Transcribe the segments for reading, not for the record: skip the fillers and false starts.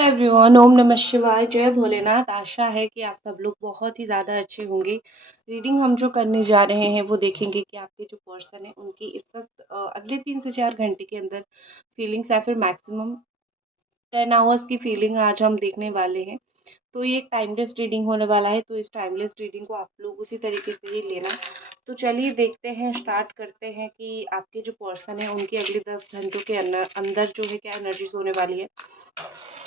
Everyone, ओम नमः शिवाय, जय भोलेनाथ। आशा है कि आप सब लोग बहुत ही ज़्यादा अच्छे होंगे। रीडिंग हम जो करने जा रहे हैं वो देखेंगे कि आपके जो पर्सन है उनकी इस वक्त अगले 3 से 4 घंटे के अंदर फीलिंग्स या फिर मैक्सिमम 10 आवर्स की फीलिंग आज हम देखने वाले हैं। तो ये एक टाइमलेस रीडिंग होने वाला है, तो इस टाइमलेस रीडिंग को आप लोग उसी तरीके से ही लेना। तो चलिए देखते हैं, स्टार्ट करते हैं कि आपके जो पर्सन है उनकी अगले 10 घंटों के अंदर अंदर जो है क्या एनर्जीज होने वाली है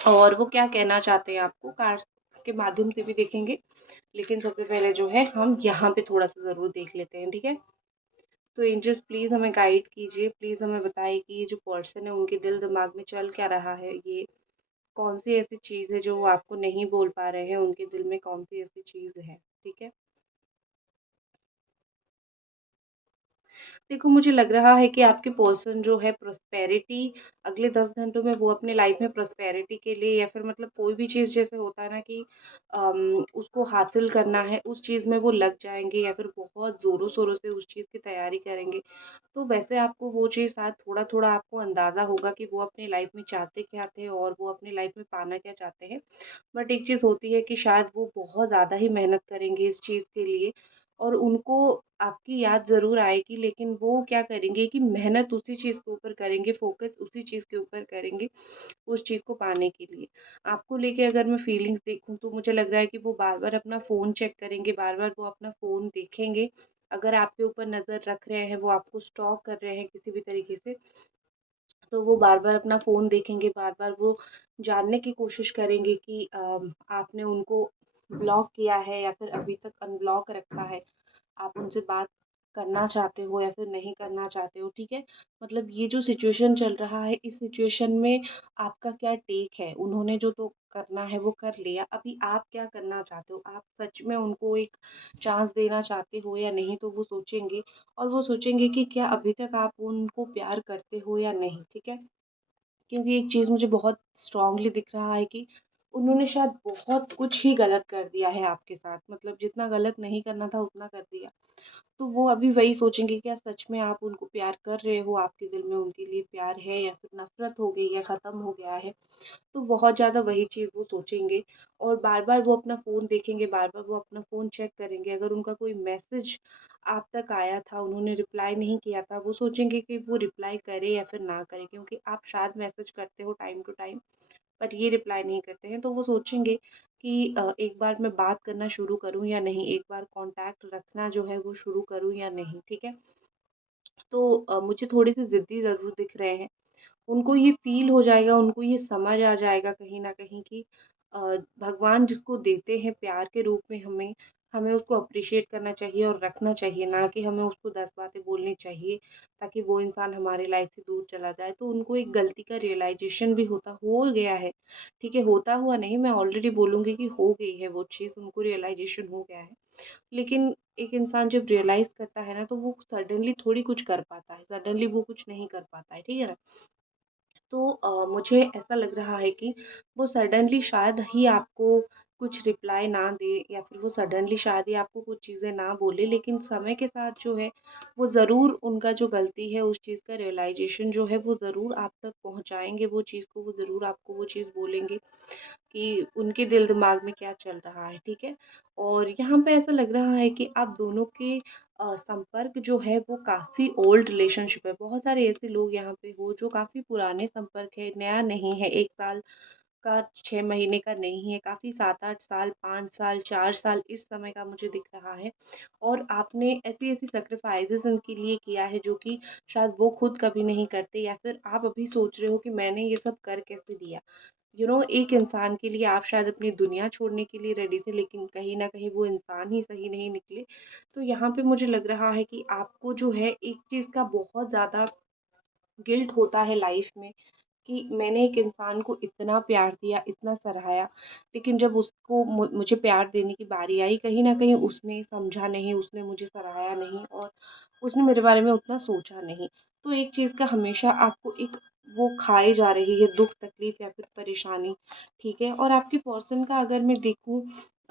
और वो क्या कहना चाहते हैं आपको। कार्ड्स के माध्यम से भी देखेंगे, लेकिन सबसे पहले जो है हम यहाँ पे थोड़ा सा ज़रूर देख लेते हैं, ठीक है। तो एंजल्स प्लीज़ हमें गाइड कीजिए, प्लीज़ हमें बताइए कि ये जो पर्सन है उनके दिल दिमाग में चल क्या रहा है। ये कौन सी ऐसी चीज़ है जो वो आपको नहीं बोल पा रहे हैं, उनके दिल में कौन सी ऐसी चीज़ है, ठीक है। देखो, मुझे लग रहा है कि आपके पर्सन जो है प्रोस्पेरिटी अगले 10 घंटों में वो अपने लाइफ में प्रोस्पेरिटी के लिए या फिर मतलब कोई भी चीज़ जैसे होता है ना कि उसको हासिल करना है, उस चीज़ में वो लग जाएंगे या फिर बहुत ज़ोरों शोरों से उस चीज़ की तैयारी करेंगे। तो वैसे आपको वो चीज़ आज थोड़ा थोड़ा आपको अंदाज़ा होगा कि वो अपनी लाइफ में चाहते क्या थे और वो अपनी लाइफ में पाना क्या चाहते हैं। बट एक चीज़ होती है कि शायद वो बहुत ज़्यादा ही मेहनत करेंगे इस चीज़ के लिए और उनको आपकी याद ज़रूर आएगी, लेकिन वो क्या करेंगे कि मेहनत उसी चीज़ के ऊपर करेंगे, फ़ोकस उसी चीज़ के ऊपर करेंगे, उस चीज़ को पाने के लिए। आपको लेके अगर मैं फीलिंग्स देखूँ तो मुझे लग रहा है कि वो बार-बार अपना फ़ोन चेक करेंगे, बार-बार वो अपना फ़ोन देखेंगे। अगर आपके ऊपर नज़र रख रहे हैं, वो आपको स्टॉक कर रहे हैं किसी भी तरीके से, तो वो बार-बार अपना फ़ोन देखेंगे, बार-बार वो जानने की कोशिश करेंगे कि आपने उनको ब्लॉक किया है या फिर अभी तक अनब्लॉक रखा है। आप उनसे बात करना चाहते हो या फिर नहीं करना चाहते हो, ठीक है। मतलब ये जो सिचुएशन चल रहा है, इस सिचुएशन में आपका क्या टेक है। उन्होंने जो तो करना है वो कर लिया, अभी आप क्या करना चाहते हो। आप सच में उनको एक चांस देना चाहते हो या नहीं, तो वो सोचेंगे और वो सोचेंगे कि क्या अभी तक आप उनको प्यार करते हो या नहीं, ठीक है। क्योंकि एक चीज़ मुझे बहुत स्ट्रांगली दिख रहा है कि उन्होंने शायद बहुत कुछ ही गलत कर दिया है आपके साथ, मतलब जितना गलत नहीं करना था उतना कर दिया। तो वो अभी वही सोचेंगे, क्या सच में आप उनको प्यार कर रहे हो, आपके दिल में उनके लिए प्यार है या फिर नफ़रत हो गई है, ख़त्म हो गया है। तो बहुत ज़्यादा वही चीज़ वो सोचेंगे और बार-बार वो अपना फ़ोन देखेंगे, बार-बार वो अपना फ़ोन चेक करेंगे। अगर उनका कोई मैसेज आप तक आया था, उन्होंने रिप्लाई नहीं किया था, वो सोचेंगे कि वो रिप्लाई करे या फिर ना करे, क्योंकि आप शायद मैसेज करते हो टाइम टू टाइम, बट ये रिप्लाई नहीं करते हैं। तो वो सोचेंगे कि एक बार मैं बात करना शुरू करूँ या नहीं, एक बार कॉन्टैक्ट रखना जो है वो शुरू करूँ या नहीं, ठीक है। तो मुझे थोड़े-से ज़िद्दी ज़रूर दिख रहे हैं। उनको ये फ़ील हो जाएगा, उनको ये समझ आ जाएगा कहीं न कहीं कि अ, भगवान जिसको देते हैं प्यार के रूप में हमें, हमें उसको एप्रिशिएट करना चाहिए और रखना चाहिए, ना कि हमें उसको 10 बातें बोलनी चाहिए ताकि वो इंसान हमारी लाइफ़ से दूर चला जाए। तो उनको एक गलती का रियलाइज़ेशन भी होता हो गया है, ठीक है, होता हुआ नहीं, मैं ऑलरेडी बोलूँगी कि हो गई है वो चीज़, उनको रियलाइज़ेशन हो गया है। लेकिन एक इंसान जब रियलाइज़ करता है ना, तो वो सडनली थोड़ी कुछ कर पाता है, सडनली वो कुछ नहीं कर पाता है, ठीक है ना? तो मुझे ऐसा लग रहा है कि वो सडनली शायद ही आपको कुछ रिप्लाई ना दे या फिर वो सडनली शायद ही आपको कुछ चीज़ें ना बोले, लेकिन समय के साथ जो है वो ज़रूर उनका जो गलती है उस चीज़ का रियलाइज़ेशन जो है वो ज़रूर आप तक पहुँचाएँगे वो चीज़ को, वो ज़रूर आपको वो चीज़ बोलेंगे कि उनके दिल दिमाग में क्या चल रहा है, ठीक है? और यहाँ पे ऐसा लग रहा है कि आप दोनों के संपर्क जो है वो काफ़ी ओल्ड रिलेशनशिप है। बहुत सारे ऐसे लोग यहाँ पे हो जो काफ़ी पुराने संपर्क है, नया नहीं है, 1 साल का, 6 महीने का नहीं है, काफ़ी 7-8 साल, 5 साल, 4 साल इस समय का मुझे दिख रहा है। और आपने ऐसी-ऐसी सैक्रिफ़ाइसेज़ उनके लिए किया है जो कि शायद वो खुद कभी नहीं करते या फिर आप अभी सोच रहे हो कि मैंने ये सब कर कैसे दिया। एक इंसान के लिए आप शायद अपनी दुनिया छोड़ने के लिए रेडी थे, लेकिन कहीं न कहीं वो इंसान ही सही नहीं निकले। तो यहाँ पे मुझे लग रहा है कि आपको जो है एक चीज़ का बहुत ज़्यादा गिल्ट होता है लाइफ़ में कि मैंने एक इंसान को इतना प्यार दिया, इतना सराहा, लेकिन जब उसको मुझे प्यार देने की बारी आई, कहीं न कहीं उसने समझा नहीं, उसने मुझे सराहा नहीं और उसने मेरे बारे में उतना सोचा नहीं। तो एक चीज़ का हमेशा आपको एक वो खाए जा रही है दुःख, तकलीफ़ या फिर परेशानी, ठीक है? और आपके पर्सन का अगर मैं देखूँ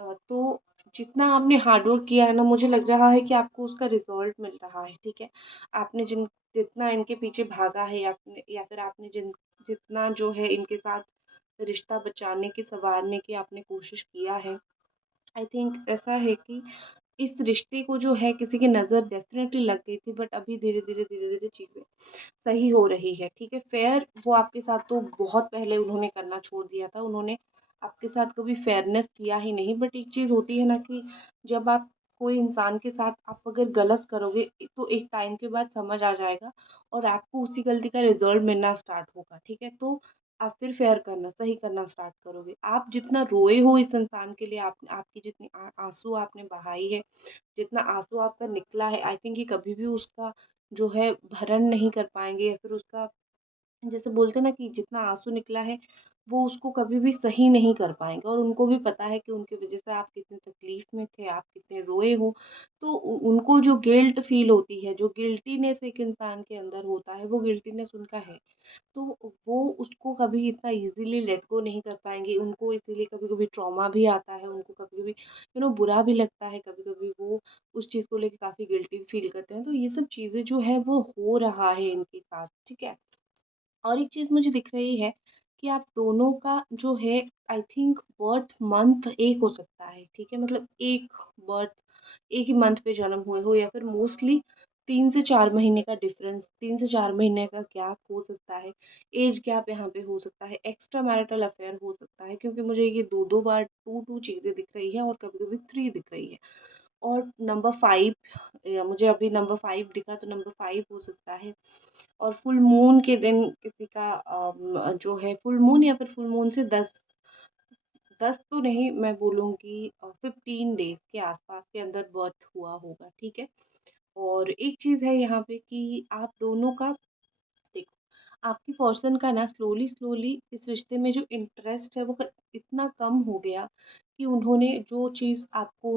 तो जितना आपने हार्ड वर्क किया है ना, मुझे लग रहा है कि आपको उसका रिज़ल्ट मिल रहा है, ठीक है? आपने जितना इनके पीछे भागा है या फिर आपने जितना जो है इनके साथ रिश्ता बचाने की, सँवारने की आपने कोशिश किया है। आई थिंक ऐसा है कि इस रिश्ते को जो है किसी की नज़र डेफ़िनेटली लग गई थी, बट अभी धीरे-धीरे चीज़ें सही हो रही है, ठीक है? फ़ेयर वो आपके साथ तो बहुत पहले उन्होंने करना छोड़ दिया था, उन्होंने आपके साथ कभी फ़ेयरनेस किया ही नहीं। बट एक चीज़ होती है ना कि जब आप कोई इंसान के साथ आप अगर गलत करोगे तो एक टाइम के बाद समझ आ जाएगा और आपको उसी गलती का रिज़ल्ट मिलना स्टार्ट होगा, ठीक है? तो आप फिर फ़ेयर करना, सही करना स्टार्ट करोगे। आप जितना रोए हो इस इंसान के लिए, आप आपकी जितनी आँसू आपने बहाई है, जितना आँसू आपका निकला है, आई थिंक ये कभी भी उसका जो है भरण नहीं कर पाएँगे, या फिर उसका जैसे बोलते हैं ना कि जितना आँसू निकला है, वो उसको कभी भी सही नहीं कर पाएँगे। और उनको भी पता है कि उनकी वज़ह से आप कितनी तकलीफ़ में थे, आप कितने रोए हो। तो उ उनको जो गिल्ट फ़ील होती है, जो गिल्टीनेस एक इंसान के अंदर होता है, वो गिल्टीनेस उनका है। तो वो उसको कभी इतना ईज़िली लेट गो नहीं कर पाएँगे। उनको इसीलिए कभी-कभी ट्रॉमा भी आता है, उनको कभी-कभी बुरा भी लगता है, कभी-कभी वो उस चीज़ को लेके काफ़ी गिल्टी फ़ील करते हैं। तो ये सब चीज़ें जो है वो हो रहा है इनके साथ, ठीक है? और एक चीज़ मुझे दिख रही है कि आप दोनों का जो है आई थिंक बर्थ मंथ एक हो सकता है, ठीक है? मतलब एक बर्थ एक ही मंथ पे जन्म हुए हो, या फिर मोस्टली 3 से 4 महीने का डिफ़रेंस, 3 से 4 महीने का गैप हो सकता है, एज गैप यहाँ पे हो सकता है, एक्स्ट्रा मैरिटल अफ़ेयर हो सकता है, क्योंकि मुझे ये 2-2 बार 2-2 चीज़ें दिख रही हैं और कभी-कभी 3 दिख रही है। और नंबर 5 मुझे अभी नंबर 5 दिखा, तो नंबर 5 हो सकता है। और फुल मून के दिन किसी का जो है फुल मून, या फिर फुल मून से 10 तो नहीं, मैं बोलूँगी 15 डेज़ के आसपास के अंदर बर्थ हुआ होगा, ठीक है? और एक चीज़ है यहाँ पे कि आप दोनों का देखो, आपकी पर्सन का ना स्लोली-स्लोली इस रिश्ते में जो इंटरेस्ट है वो क इतना कम हो गया कि उन्होंने जो चीज़ आपको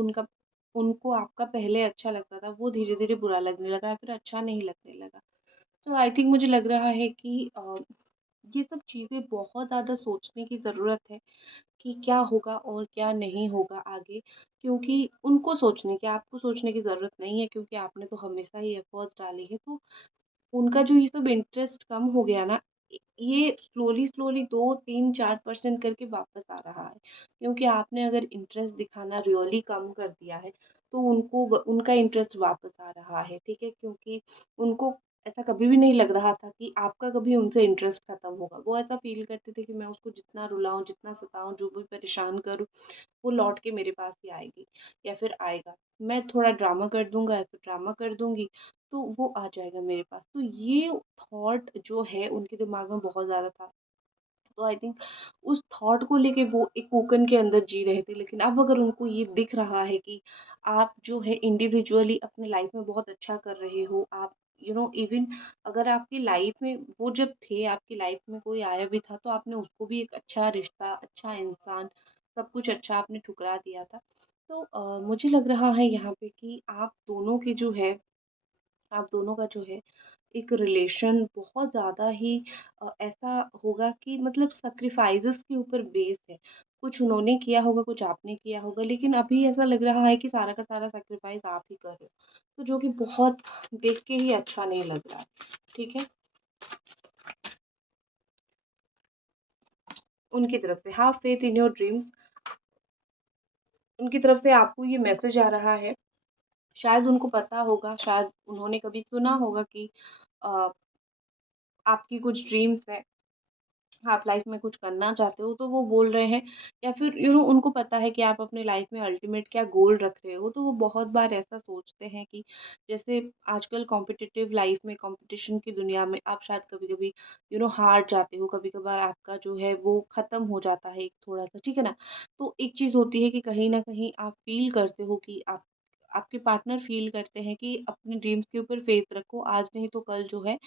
उनको आपका पहले अच्छा लगता था, वो धीरे-धीरे बुरा लगने लगा या फिर अच्छा नहीं लगने लगा। तो आई थिंक मुझे लग रहा है कि ये सब चीज़ें बहुत ज़्यादा सोचने की ज़रूरत है कि क्या होगा और क्या नहीं होगा आगे, क्योंकि उनको सोचने की, आपको सोचने की ज़रूरत नहीं है, क्योंकि आपने तो हमेशा ही एफ़र्ट्स डाले हैं। तो उनका जो ये सब इंटरेस्ट कम हो गया ना, ये स्लोली-स्लोली 2, 3, 4% करके वापस आ रहा है। क्योंकि आपने अगर इंटरेस्ट दिखाना रियली कम कर दिया है, तो उनका इंटरेस्ट वापस आ रहा है, ठीक है? क्योंकि उनको ऐसा कभी भी नहीं लग रहा था कि आपका कभी उनसे इंटरेस्ट खत्म होगा। वो ऐसा फ़ील करते थे कि मैं उसको जितना रुलाऊँ, जितना सताऊँ, जो भी परेशान करूँ, वो लौट के मेरे पास ही आएगी या फिर आएगा। मैं थोड़ा ड्रामा कर दूँगा या फिर ड्रामा कर दूँगी, तो वो आ जाएगा मेरे पास। तो ये थॉट जो है उनके दिमाग में बहुत ज़्यादा था। तो आई थिंक उस थॉट को लेके वो एक कोकन के अंदर जी रहे थे। लेकिन अब अगर उनको ये दिख रहा है कि आप जो है इंडिविजुअली अपनी लाइफ में बहुत अच्छा कर रहे हो, आप इवन अगर आपकी लाइफ में वो जब थे, आपकी लाइफ में कोई आया भी था, तो आपने उसको भी एक अच्छा रिश्ता, अच्छा इंसान, सब कुछ अच्छा आपने ठुकरा दिया था। तो मुझे लग रहा है यहाँ पे कि आप दोनों का जो है एक रिलेशन बहुत ज़्यादा ही ऐसा होगा कि मतलब सैक्रिफाइसेस के ऊपर बेस है। कुछ उन्होंने किया होगा, कुछ आपने किया होगा, लेकिन अभी ऐसा लग रहा है कि सारा का सारा सैक्रिफाइस आप ही कर रहे हो। तो जो कि बहुत देख के ही अच्छा नहीं लग रहा है, ठीक है? उनकी तरफ से have faith in your dreams, उनकी तरफ से आपको ये मैसेज आ रहा है। शायद उनको पता होगा, शायद उन्होंने कभी सुना होगा कि अ, आपकी कुछ ड्रीम्स हैं, आप लाइफ में कुछ करना चाहते हो, तो वो बोल रहे हैं, या फिर उनको पता है कि आप अपने लाइफ में अल्टीमेट क्या गोल रख रहे हो, तो वो बहुत बार ऐसा सोचते हैं कि जैसे आजकल कॉम्पिटिटिव लाइफ में, कंपटीशन की दुनिया में आप शायद कभी-कभी हार जाते हो, कभी-कभार आपका जो है वो ख़त्म हो जाता है एक थोड़ा-सा, ठीक है ना? तो एक चीज़ होती है कि कहीं न कहीं आप फ़ील करते हो कि आपके पार्टनर फ़ील करते हैं कि अपने ड्रीम्स के ऊपर फ़ेथ रखो, आज नहीं तो कल जो है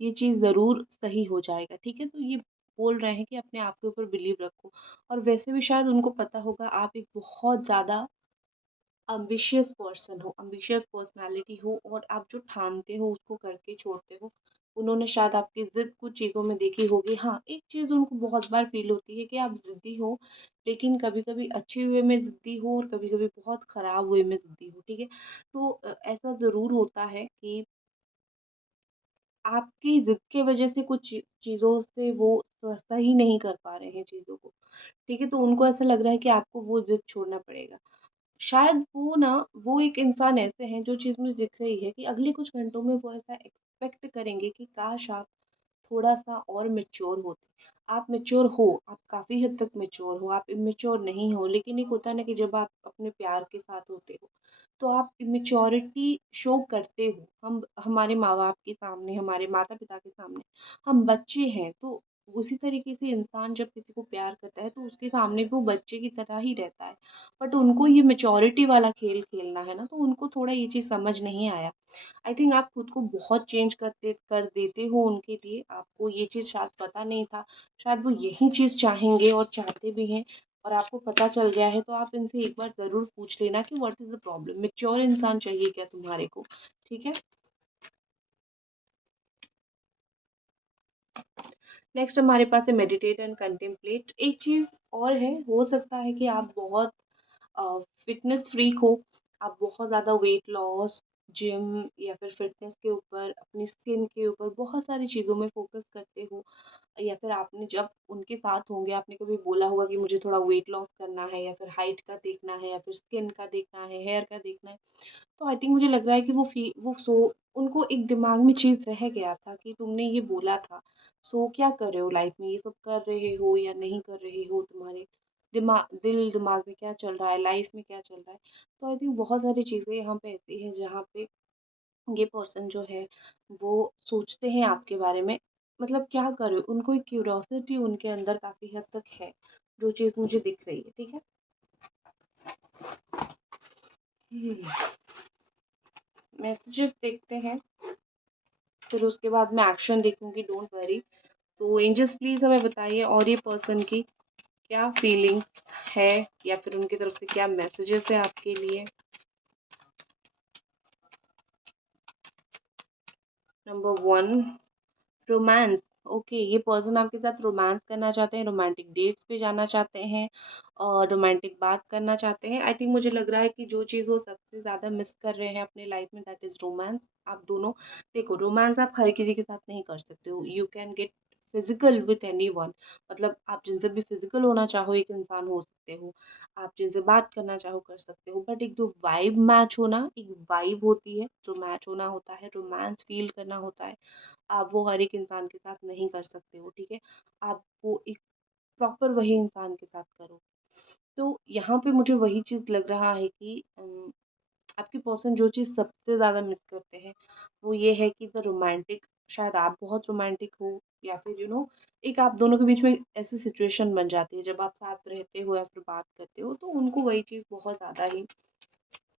ये चीज़ ज़रूर सही हो जाएगा, ठीक है? तो ये बोल रहे हैं कि अपने आप के ऊपर बिलीव रखो। और वैसे भी शायद उनको पता होगा आप एक बहुत ज़्यादा एम्बिशियस पर्सन हो, एम्बिशियस पर्सनैलिटी हो, और आप जो ठानते हो उसको करके छोड़ते हो। उन्होंने शायद आपकी ज़िद कुछ चीज़ों में देखी होगी। हाँ, एक चीज़ उनको बहुत बार फ़ील होती है कि आप ज़िद्दी हो, लेकिन कभी-कभी अच्छे वे में ज़िद्दी हो और कभी-कभी बहुत ख़राब वे में ज़िद्दी हो, ठीक है? तो ऐसा ज़रूर होता है कि आपकी ज़िद की वज़ह से कुछ चीज़ों से वो सही नहीं कर पा रहे हैं चीज़ों को, ठीक है? तो उनको ऐसा लग रहा है कि आपको वो ज़िद छोड़ना पड़ेगा। शायद वो एक इंसान ऐसे हैं, जो चीज़ मुझे दिख रही है कि अगले कुछ घंटों में वो ऐसा एक्सपेक्ट करेंगे कि काश आप थोड़ा-सा और मैच्योर होते। आप मैच्योर हो, आप काफ़ी हद तक मैच्योर हो, आप इमैच्योर नहीं हो, लेकिन एक होता है ना कि जब आप अपने प्यार के साथ होते हो, तो आप इमैच्योरिटी शो करते हो। हम हमारे माँ-बाप के सामने, हमारे माता-पिता के सामने, हम बच्चे हैं, तो उसी तरीके से इंसान जब किसी को प्यार करता है, तो उसके सामने भी वो बच्चे की तरह ही रहता है। बट उनको ये मैच्योरिटी वाला खेल खेलना है ना, तो उनको थोड़ा ये चीज़ समझ नहीं आया। आई थिंक आप खुद को बहुत चेंज कर देते हो उनके लिए, आपको ये चीज़ शायद पता नहीं था, शायद वो यही चीज़ चाहेंगे और चाहते भी हैं, और आपको पता चल गया है, तो आप इनसे एक बार ज़रूर पूछ लेना कि what is the problem, mature इंसान चाहिए क्या तुम्हारे को, ठीक है? नेक्स्ट हमारे पास है मेडिटेट एंड कंटेम्पलेट। एक चीज़ और है, हो सकता है कि आप बहुत फिटनेस फ्रीक हो, आप बहुत ज़्यादा वेट लॉस, जिम या फिर फिटनेस के ऊपर, अपनी स्किन के ऊपर बहुत सारी चीज़ों में फ़ोकस करते हो, या फिर आपने जब उनके साथ होंगे आपने कभी बोला होगा कि मुझे थोड़ा वेट लॉस करना है, या फिर हाइट का देखना है, या फिर स्किन का देखना है, हेयर का देखना है। तो आई थिंक मुझे लग रहा है कि वो सो उनको एक दिमाग में चीज़ रह गया था कि तुमने ये बोला था। सो क्या कर रहे हो लाइफ में? ये सब कर रहे हो या नहीं कर रहे हो? तुम्हारे दिमाग में क्या चल रहा है? लाइफ में क्या चल रहा है? तो आई थिंक बहुत सारी चीज़ें यहाँ पे ऐसी हैं जहाँ पे ये पर्सन जो है वो सोचते हैं आपके बारे में, मतलब क्या कर रहे हो? उनको एक क्यूरियोसिटी उनके अंदर काफ़ी हद तक है, जो चीज़ मुझे दिख रही है, ठीक है? मैसेजेस देखते हैं, फिर उसके बाद मैं एक्शन देखूंगी, डोंट वरी। तो एंजल्स प्लीज हमें बताइए और ये पर्सन की क्या फीलिंग्स है, या फिर उनकी तरफ से क्या मैसेजेस है आपके लिए। Number 1, romance. ओके, ये पर्सन आपके साथ रोमांस करना चाहते हैं, रोमांटिक डेट्स पे जाना चाहते हैं, और रोमांटिक बात करना चाहते हैं। आई थिंक मुझे लग रहा है कि जो चीज़ वो सबसे ज़्यादा मिस कर रहे हैं अपने लाइफ में, दैट इज़ रोमांस। आप दोनों देखो, रोमांस आप हर किसी के साथ नहीं कर सकते हो, you can get physical with any one, मतलब आप जिनसे भी फिजिकल होना चाहो एक इंसान हो सकते हो, आप जिनसे बात करना चाहो कर सकते हो, बट एक जो वाइब मैच होना, एक वाइब होती है जो मैच होना होता है, रोमांस फील करना होता है, आप वो हर एक इंसान के साथ नहीं कर सकते हो, ठीक है? आप वो एक प्रॉपर वही इंसान के साथ करो। तो यहाँ पे मुझे वही चीज़ लग रहा है कि आपकी पर्सन जो चीज़ सबसे ज़्यादा मिस करते हैं, वो ये है कि द रोमांटिक, शायद आप बहुत रोमांटिक हो, या फिर एक आप दोनों के बीच में ऐसी सिचुएशन बन जाती है जब आप साथ रहते हो या फिर बात करते हो, तो उनको वही चीज़ बहुत ज़्यादा ही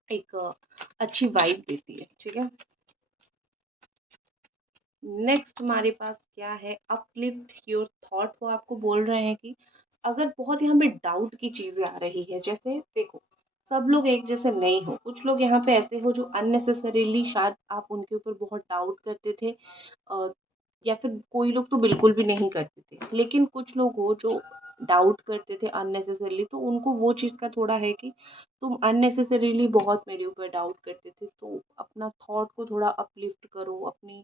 एक अच्छी वाइब देती है, ठीक है? नेक्स्ट हमारे पास क्या है, अपलिफ्ट योर थॉट। वो आपको बोल रहे हैं कि अगर बहुत यहाँ पे डाउट की चीजें आ रही है, जैसे देखो, सब लोग एक जैसे नहीं हो, कुछ लोग यहाँ पे ऐसे हो जो अननेसेसरीली शायद आप उनके ऊपर बहुत डाउट करते थे, अ, या फिर कोई लोग तो बिल्कुल भी नहीं करते थे, लेकिन कुछ लोग हो जो डाउट करते थे अननेसेसरीली, तो उनको वो चीज़ का थोड़ा है कि तुम अननेसेसरीली बहुत मेरे ऊपर डाउट करते थे, तो अपना थॉट को थोड़ा अपलिफ्ट करो, अपनी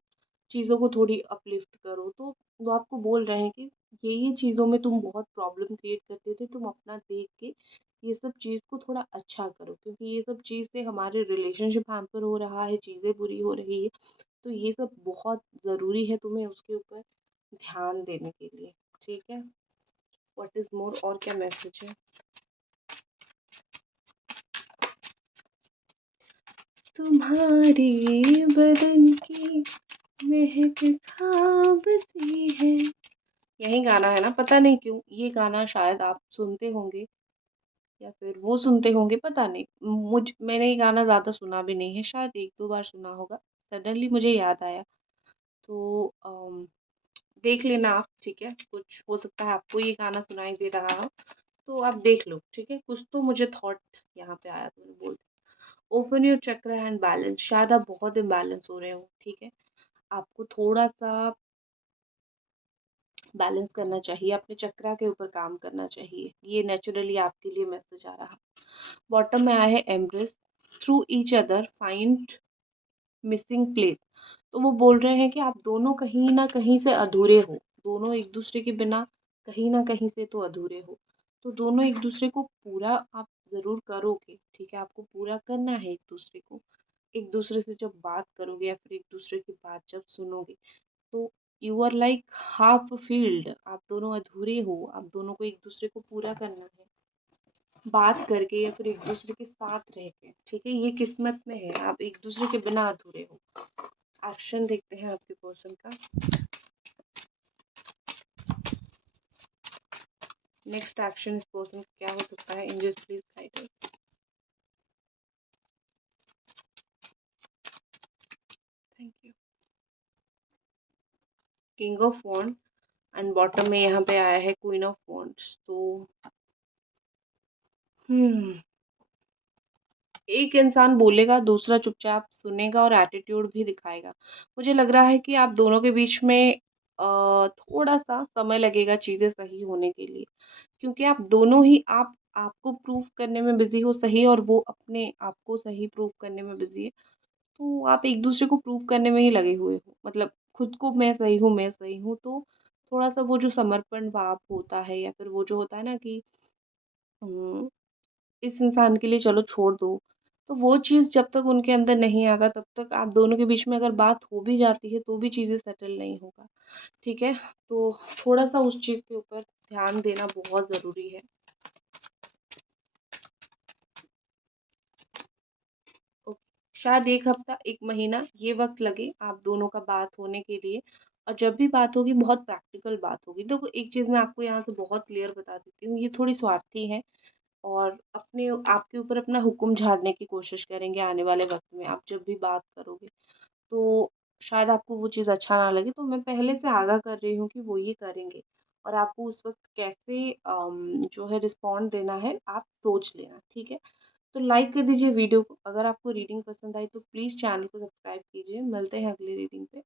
चीज़ों को थोड़ी अपलिफ्ट करो। तो वो आपको बोल रहे हैं कि ये चीज़ों में तुम बहुत प्रॉब्लम क्रिएट करते थे, तुम अपना देख के ये सब चीज़ को थोड़ा अच्छा करो, क्योंकि ये सब चीज़ से हमारे रिलेशनशिप हैम्पर हो रहा है, चीज़ें बुरी हो रही है। तो ये सब बहुत ज़रूरी है तुम्हें उसके ऊपर ध्यान देने के लिए, ठीक है? व्हाट इज़ मोर, और क्या मैसेज है? तुम्हारी बदन की महक ख़ाब सी है। यही गाना है ना? पता नहीं क्यों ये गाना शायद आप सुनते होंगे, या फिर वो सुनते होंगे, पता नहीं। मैंने ये गाना ज़्यादा सुना भी नहीं है, शायद 1-2 बार सुना होगा। सडनली मुझे याद आया। तो देख लेना आप, ठीक है? कुछ हो सकता है आपको ये गाना सुनाई दे रहा हो, तो आप देख लो, ठीक है? कुछ तो मुझे थॉट यहाँ पे आया, तो मैं बोल ओपन योर चक्र एंड बैलेंस। शायद आप बहुत इम्बैलेंस हो रहे हो, ठीक है? आपको थोड़ा-सा बैलेंस करना चाहिए, अपने चक्रा के ऊपर काम करना चाहिए। ये नेचुरली आपके लिए मैसेज आ रहा। बॉटम में आया है embrace, through each other find missing place. तो वो बोल रहे हैं कि आप दोनों कहीं ना कहीं से अधूरे हो, दोनों एक दूसरे के बिना कहीं न कहीं से तो अधूरे हो। तो दोनों एक दूसरे को पूरा आप ज़रूर करोगे, ठीक है? आपको पूरा करना है एक दूसरे को। एक दूसरे से जब बात करोगे या फिर एक दूसरे की बात जब सुनोगे, तो you are like half filled, आप दोनों अधूरे हो, आप दोनों को एक दूसरे को पूरा करना है। बात करके या फिर एक दूसरे के साथ रह के, ठीक है? ये किस्मत में है, आप एक दूसरे के बिना अधूरे हो। एक्शन देखते हैं आपके पर्सन का। नेक्स्ट एक्शन इस पर्सन का क्या हो सकता है? Angels please guide us. Thank you. King of wand and bottom में यहाँ पे आया है क्वीन ऑफ वॉन्ड्स। तो हम्म एक इंसान बोलेगा, दूसरा चुपचाप सुनेगा और एटीट्यूड भी दिखाएगा। मुझे लग रहा है कि आप दोनों के बीच में थोड़ा-सा समय लगेगा चीज़ें सही होने के लिए, क्योंकि आप दोनों ही आप आपको प्रूव करने में बिज़ी हो सही, और वो अपने आप को सही प्रूव करने में बिज़ी है। तो आप एक-दूसरे को प्रूव करने में ही लगे हुए हो। मतलब खुद को मैं सही हूँ, तो थोड़ा-सा वो जो समर्पण भाव होता है या फिर वो जो होता है ना कि उम इस इंसान के लिए चलो छोड़ दो। तो वो चीज़ जब तक उनके अंदर नहीं आएगा, तब तक आप दोनों के बीच में अगर बात हो भी जाती है तो भी चीज़ें सेटल नहीं होगा, ठीक है? तो थोड़ा-सा उस चीज़ के ऊपर ध्यान देना बहुत ज़रूरी है। ओके, शायद 1 हफ्ता, 1 महीना ये वक़्त लगे आप दोनों का बात होने के लिए, और जब भी बात होगी बहुत प्रैक्टिकल बात होगी। देखो, एक चीज़ मैं आपको यहाँ से बहुत क्लियर बता देती हूँ, ये थोड़ी स्वार्थी हैं और अपने आपके ऊपर अपना हुक्म झाड़ने की कोशिश करेंगे आने वाले वक़्त में, आप जब भी बात करोगे। तो शायद आपको वो चीज़ अच्छा ना लगे, तो मैं पहले से आगाह कर रही हूँ कि वो ये करेंगे, और आपको उस वक़्त कैसे जो है रिस्पॉन्ड देना है, आप सोच लेना, ठीक है? तो लाइक कर दीजिए वीडियो को। अगर आपको रीडिंग पसंद आई तो प्लीज़ चैनल को सब्सक्राइब कीजिए। मिलते हैं अगली रीडिंग पे।